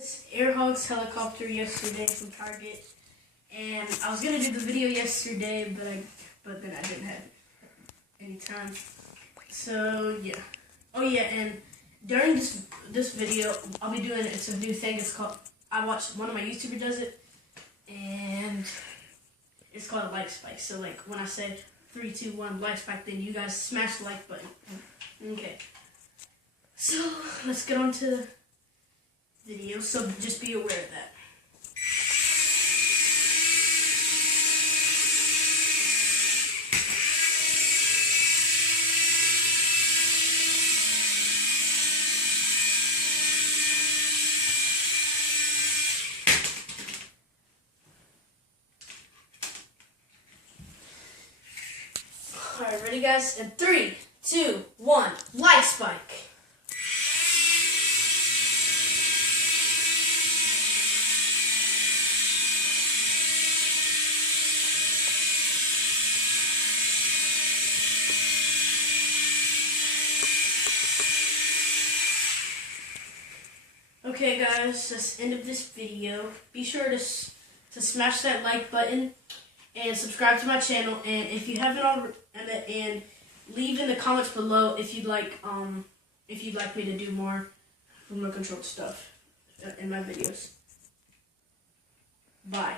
This airhogs helicopter yesterday from Target, and I was gonna do the video yesterday, but then I didn't have any time. So yeah. Oh yeah, and during this video, I'll be doing it's a new thing. It's called I watched one of my YouTubers does it, and it's called a like spike. So like when I say 3, 2, 1 like spike, then you guys smash the like button. Okay. So let's get on to the video. So just be aware of that. Alright, ready guys? In 3, 2, 1, like spike. Okay guys, that's the end of this video. Be sure to smash that like button and subscribe to my channel, and if you haven't already, and leave in the comments below if you'd like me to do more remote control stuff in my videos. Bye.